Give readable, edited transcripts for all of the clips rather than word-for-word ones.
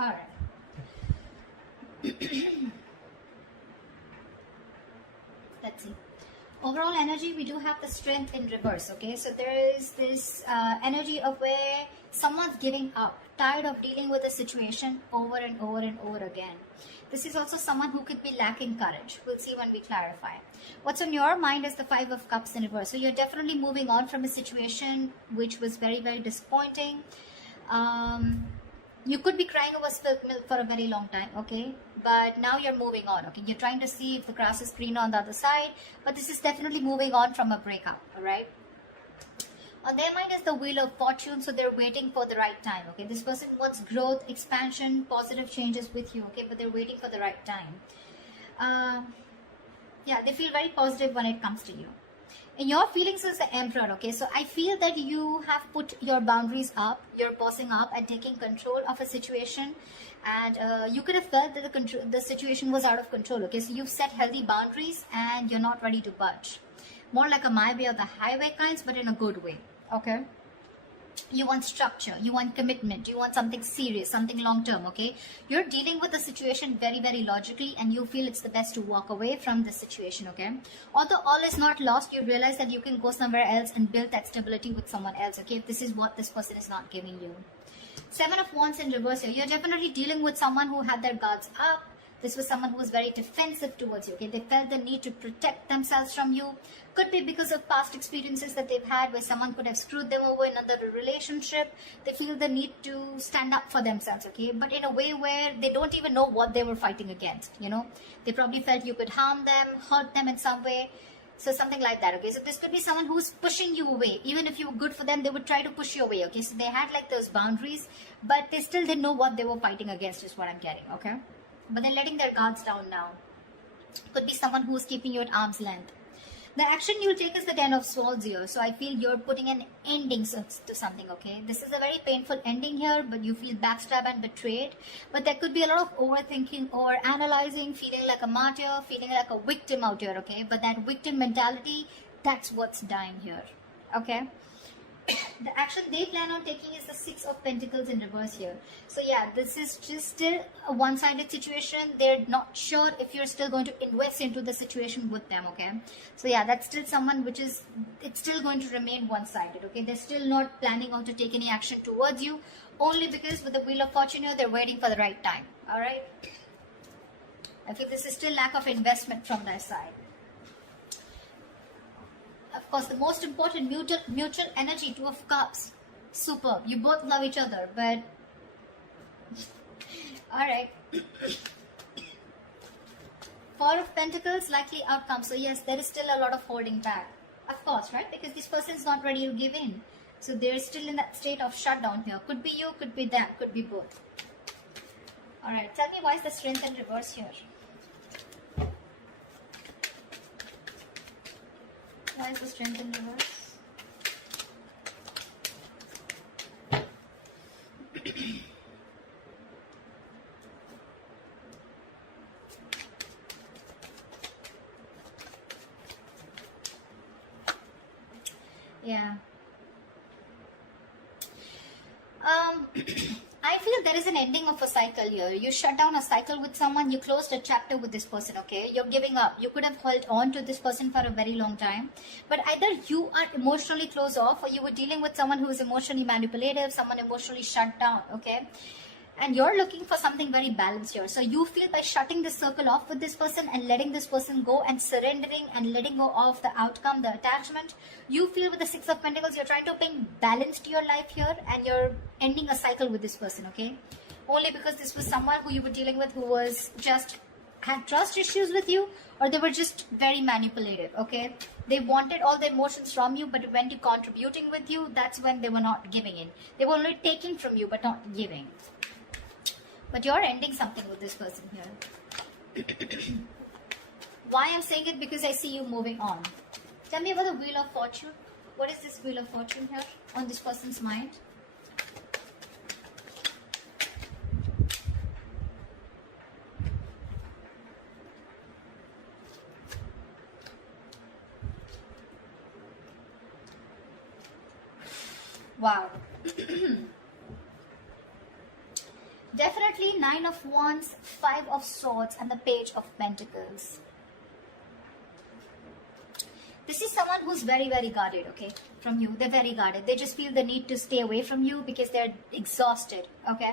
All right. Let's see. Overall energy, we do have the strength in reverse. Okay, so there is this energy of where someone's giving up, tired of dealing with a situation over and over and over again. This is also someone who could be lacking courage. We'll see when we clarify. What's on your mind is the Five of Cups in reverse. So you're definitely moving on from a situation which was very, very disappointing. You could be crying over spilt milk for a very long time, okay? But now you're moving on, okay? You're trying to see if the grass is greener on the other side, but this is definitely moving on from a breakup, all right? On their mind is the Wheel of Fortune, so they're waiting for the right time, okay? This person wants growth, expansion, positive changes with you, okay? But they're waiting for the right time. Yeah, they feel very positive when it comes to you. In your feelings is the Emperor, okay? So I feel that you have put your boundaries up, you're bossing up and taking control of a situation, and you could have felt that the situation was out of control, okay? So you've set healthy boundaries and you're not ready to budge. More like a my way or the highway kinds, but in a good way, okay? You want structure, you want commitment, you want something serious, something long term, okay? You're dealing with the situation very, very logically, and you feel it's the best to walk away from the situation, okay? Although all is not lost, you realize that you can go somewhere else and build that stability with someone else, okay? If this is what this person is not giving you. Seven of Wands in reverse here. You're definitely dealing with someone who had their guards up. This was someone who was very defensive towards you, okay? They felt the need to protect themselves from you. Could be because of past experiences that they've had where someone could have screwed them over in another relationship. They feel the need to stand up for themselves, okay? But in a way where they don't even know what they were fighting against, you know? They probably felt you could harm them, hurt them in some way. So something like that, okay? So this could be someone who's pushing you away. Even if you were good for them, they would try to push you away, okay? So they had like those boundaries, but they still didn't know what they were fighting against is what I'm getting, okay? But they're letting their guards down now. Could be someone who's keeping you at arm's length. The action you'll take is the Ten of Swords here. So I feel you're putting an ending to something, okay? This is a very painful ending here, but you feel backstabbed and betrayed. But there could be a lot of overthinking or analyzing, feeling like a martyr, feeling like a victim out here, okay? But that victim mentality, that's what's dying here, okay? The action they plan on taking is the Six of Pentacles in reverse here. So yeah, this is just still a one-sided situation. They're not sure if you're still going to invest into the situation with them, okay? So yeah, that's still someone which is, it's still going to remain one-sided, okay? They're still not planning on to take any action towards you, only because with the Wheel of Fortune here, they're waiting for the right time, all right? I feel this is still lack of investment from their side. Of course, the most important mutual energy, Two of Cups. Superb. You both love each other, but all right. Four of Pentacles, likely outcome. So yes, there is still a lot of holding back. Of course, right? Because this person is not ready to give in. So they're still in that state of shutdown here. Could be you, could be them, could be both. All right. Tell me why is the Strength in reverse here? Why is the Strength in reverse? Yeah. I feel there is an ending of a cycle here. You shut down a cycle with someone, you closed a chapter with this person, okay? You're giving up. You could have held on to this person for a very long time. But either you are emotionally closed off, or you were dealing with someone who is emotionally manipulative, someone emotionally shut down, okay? And you're looking for something very balanced here. So you feel by shutting the circle off with this person and letting this person go and surrendering and letting go of the outcome, the attachment, you feel with the Six of Pentacles, you're trying to bring balance to your life here and you're ending a cycle with this person, okay? Only because this was someone who you were dealing with who was just had trust issues with you, or they were just very manipulative, okay? They wanted all the emotions from you, but when you're contributing with you, that's when they were not giving in. They were only taking from you, but not giving. But you're ending something with this person here. Why I'm saying it? Because I see you moving on. Tell me about the Wheel of Fortune. What is this Wheel of Fortune here on this person's mind? Wow. Definitely definitely 9 of Wands, 5 of Swords, and the Page of Pentacles. This is someone who's very, very guarded, okay, from you. They're very guarded. They just feel the need to stay away from you because they're exhausted, okay.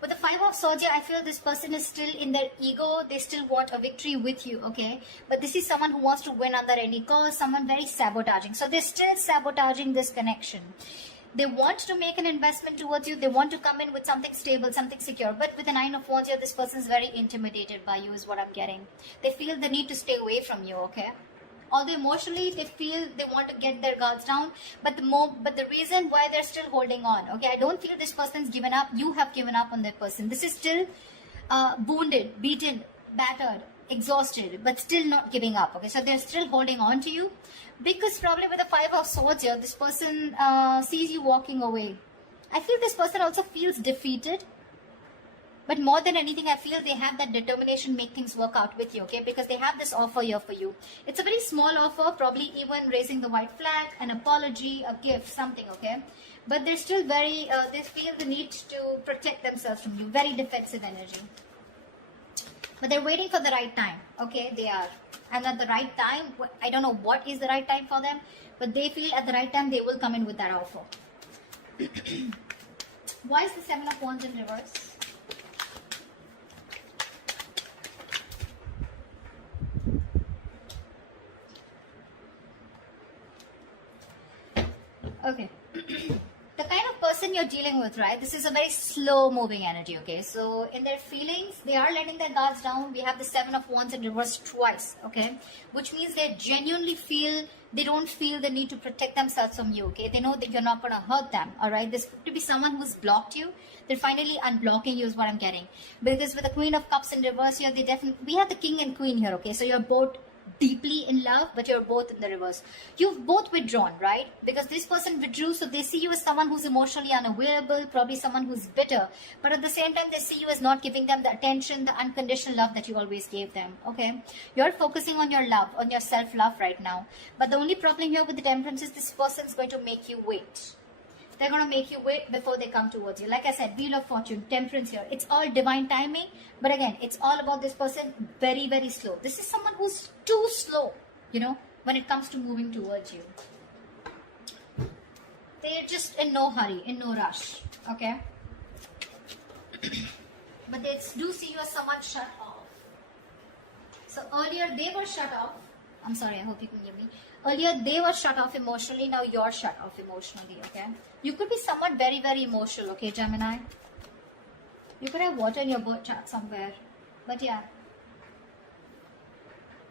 With the 5 of Swords here, I feel this person is still in their ego. They still want a victory with you, okay. But this is someone who wants to win under any cost, someone very sabotaging. So they're still sabotaging this connection. They want to make an investment towards you. They want to come in with something stable, something secure. But with the 9 of Wands here, this person is very intimidated by you is what I'm getting. They feel the need to stay away from you, okay. Although emotionally they feel they want to get their guards down, but the reason why they're still holding on, okay, I don't feel this person's given up. You have given up on that person. This is still wounded, beaten, battered, exhausted, but still not giving up, okay. So they're still holding on to you because probably with the 5 of Swords here, this person sees you walking away. I feel this person also feels defeated. But more than anything, I feel they have that determination to make things work out with you, okay? Because they have this offer here for you. It's a very small offer, probably even raising the white flag, an apology, a gift, something, okay? But they're still very, they feel the need to protect themselves from you. Very defensive energy. But they're waiting for the right time, okay? They are. And at the right time, I don't know what is the right time for them, but they feel at the right time they will come in with that offer. Why is the 7 of Wands in reverse? Okay. The kind of person you're dealing with, right? This is a very slow moving energy, okay? So in their feelings, they are letting their guards down. We have the 7 of Wands in reverse twice, okay? Which means they genuinely feel, they don't feel the need to protect themselves from you, okay? They know that you're not going to hurt them, all right? This could be someone who's blocked you. They're finally unblocking you is what I'm getting. Because with the Queen of Cups in reverse here, we have the King and Queen here, okay? So you're both deeply in love, but you're both in the reverse. You've both withdrawn, right? Because this person withdrew, so they see you as someone who's emotionally unavailable, probably someone who's bitter, but at the same time they see you as not giving them the attention, the unconditional love that you always gave them, okay? You're focusing on your love, on your self-love right now, but the only problem here with the Temperance is this person's going to make you wait. They're going to make you wait before they come towards you. Like I said, Wheel of Fortune, Temperance here. It's all divine timing. But again, it's all about this person very, very slow. This is someone who's too slow, you know, when it comes to moving towards you. They're just in no hurry, in no rush. Okay? But they do see you as someone shut off. So earlier they were shut off. I'm sorry, I hope you can hear me. Earlier they were shut off emotionally, now you're shut off emotionally, okay? You could be someone very, very emotional, okay, Gemini? You could have water in your birth chart somewhere. But yeah.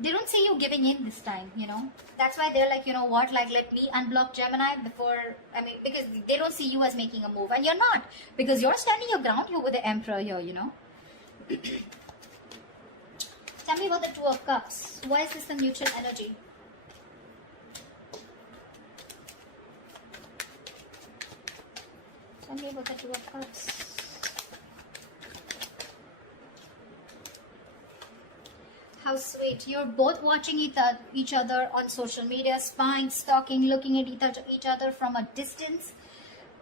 They don't see you giving in this time, you know? That's why they're like, you know what, like let me unblock Gemini before, because they don't see you as making a move. And you're not. Because you're standing your ground here with the Emperor here, you know? Tell me about the Two of Cups. Why is this the mutual energy? Tell me about the Two of Cups. How sweet. You're both watching each other on social media, spying, stalking, looking at each other from a distance,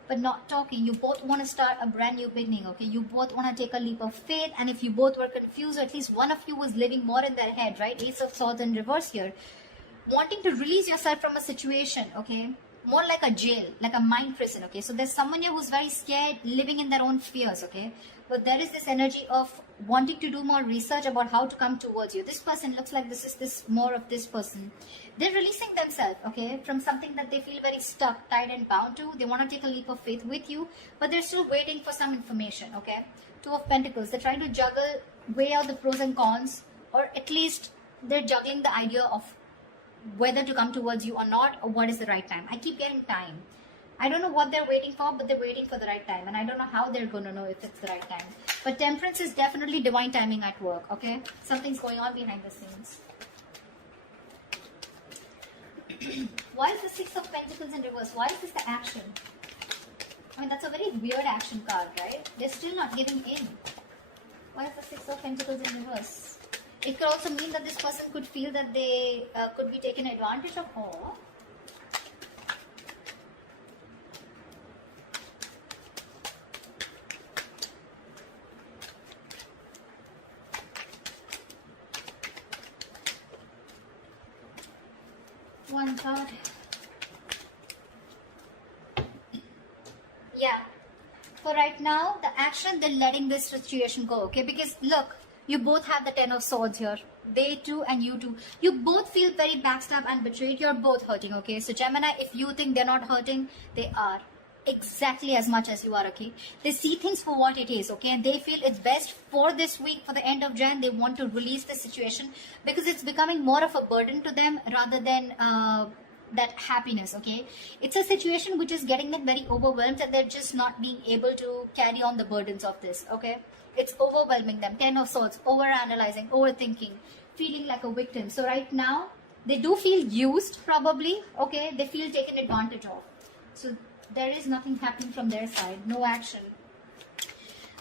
but not talking. You both want to start a brand new beginning, okay? You both want to take a leap of faith, and if you both were confused, or at least one of you was living more in their head, right? Ace of Swords in reverse here. Wanting to release yourself from a situation, okay? More like a jail, like a mind prison, okay? So there's someone here who's very scared, living in their own fears, okay? But there is this energy of wanting to do more research about how to come towards you. This person looks like this more of this person. They're releasing themselves, okay, from something that they feel very stuck, tied and bound to. They want to take a leap of faith with you, but they're still waiting for some information, okay? Two of Pentacles. They're trying to juggle, weigh out the pros and cons, or at least they're juggling the idea of whether to come towards you or not, or what is the right time. I keep getting time. I don't know what they're waiting for, but they're waiting for the right time. And I don't know how they're going to know if it's the right time. But Temperance is definitely divine timing at work, okay? Something's going on behind the scenes. Why is the Six of Pentacles in reverse? Why is this the action? I mean, that's a very weird action card, right? They're still not giving in. Why is the Six of Pentacles in reverse? It could also mean that this person could feel that they could be taken advantage of. Or One card. Yeah. For right now, the action, they're letting this situation go, okay? Because look, you both have the Ten of Swords here. They too and you too. You both feel very backstabbed and betrayed. You're both hurting, okay? So Gemini, if you think they're not hurting, they are. Exactly as much as you are, okay? They see things for what it is, okay? And they feel it's best for this week, for the end of Jan, they want to release the situation because it's becoming more of a burden to them rather than that happiness, okay? It's a situation which is getting them very overwhelmed and they're just not being able to carry on the burdens of this, okay? It's overwhelming them. Ten of Swords, overanalyzing, overthinking, feeling like a victim. So right now, they do feel used probably, okay? They feel taken advantage of. So there is nothing happening from their side, no action.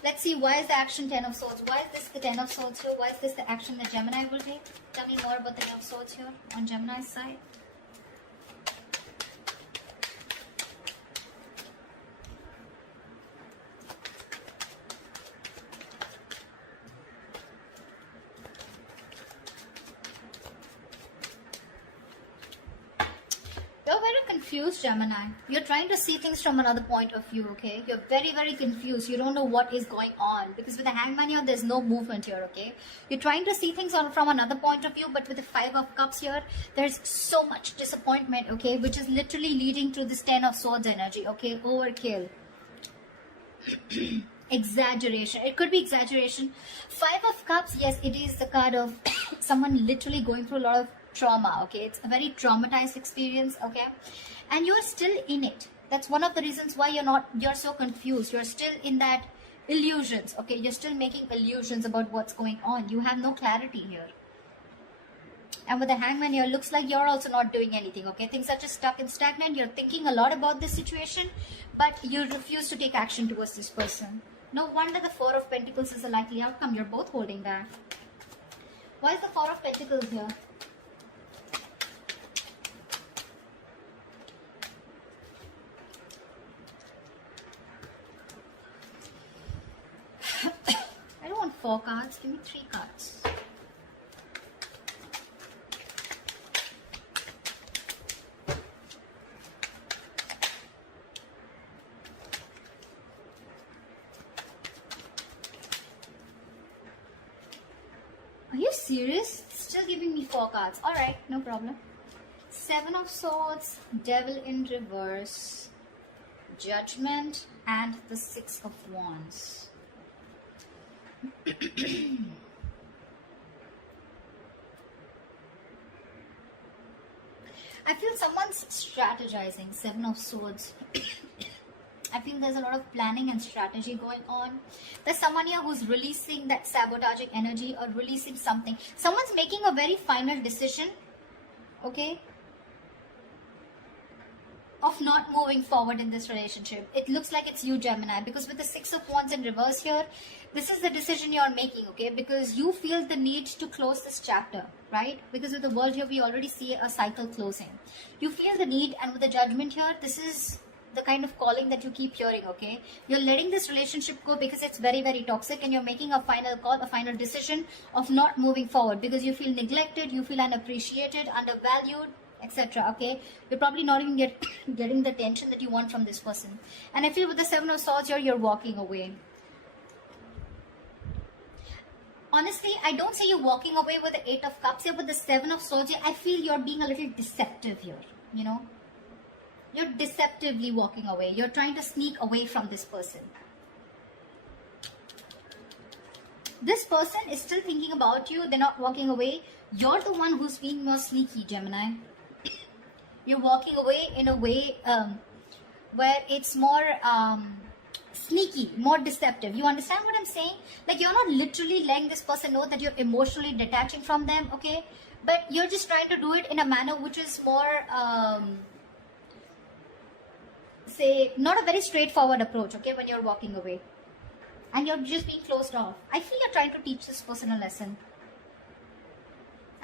Let's see, why is the action Ten of Swords? Why is this the Ten of Swords here? Why is this the action that Gemini will take? Tell me more about the Ten of Swords here on Gemini's side. You're very confused, Gemini. You're trying to see things from another point of view, okay? You're very, very confused. You don't know what is going on. Because with the Hangman here, there's no movement here, okay? You're trying to see things from another point of view, but with the Five of Cups here, there's so much disappointment, okay? Which is literally leading to this Ten of Swords energy, okay? Overkill. Exaggeration. It could be exaggeration. Five of Cups, yes, it is the card of someone literally going through a lot of trauma, okay? It's a very traumatized experience, okay? And you're still in it. That's one of the reasons why you're so confused. You're still in that illusions, okay? You're still making illusions about what's going on. You have no clarity here. And with the Hangman here, looks like you're also not doing anything, okay? Things are just stuck and stagnant. You're thinking a lot about this situation, but you refuse to take action towards this person. No wonder the Four of Pentacles is a likely outcome. You're both holding back. Why is the Four of Pentacles here? I don't want 4 cards. Give me 3 cards. Are you serious? Still giving me 4 cards. Alright, no problem. 7 of Swords, Devil in reverse, Judgment, and the 6 of Wands. I feel someone's strategizing. 7 of Swords. I feel there's a lot of planning and strategy going on. There's someone here who's releasing that sabotaging energy or releasing something. Someone's making a very final decision, okay, of not moving forward in this relationship. It looks like it's you, Gemini, because with the 6 of Wands in reverse here, this is the decision you're making, okay, because you feel the need to close this chapter, right? Because with the World here, we already see a cycle closing. You feel the need, and with the Judgment here, this is the kind of calling that you keep hearing, okay? You're letting this relationship go because it's very, very toxic, and you're making a final call, a final decision of not moving forward because you feel neglected, you feel unappreciated, undervalued, etc. Okay, you're probably not even getting the attention that you want from this person. And I feel with the 7 of Swords here, you're walking away. Honestly, I don't say you're walking away with the 8 of Cups here, but the 7 of Swords here, I feel you're being a little deceptive here, you know. You're deceptively walking away. You're trying to sneak away from this person. This person is still thinking about you. They're not walking away. You're the one who's being more sneaky, Gemini. You're walking away in a way where it's more sneaky, more deceptive. You understand what I'm saying? Like, you're not literally letting this person know that you're emotionally detaching from them, okay? But you're just trying to do it in a manner which is more, say, not a very straightforward approach, okay, when you're walking away. And you're just being closed off. I feel you're trying to teach this person a lesson.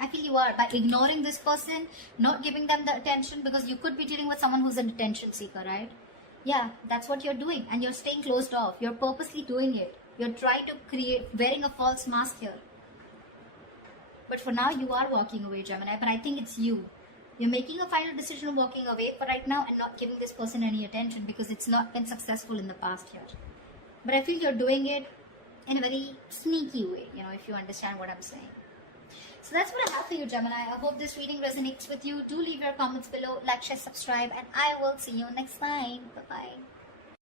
I feel you are, by ignoring this person, not giving them the attention, because you could be dealing with someone who's an attention seeker, right? Yeah, that's what you're doing, and you're staying closed off. You're purposely doing it. You're trying to create, wearing a false mask here. But for now, you are walking away, Gemini, but I think it's you. You're making a final decision of walking away for right now and not giving this person any attention because it's not been successful in the past here. But I feel you're doing it in a very sneaky way, if you understand what I'm saying. So that's what I have for you, Gemini. I hope this reading resonates with you. Do leave your comments below, like, share, subscribe, and I will see you next time. Bye-bye.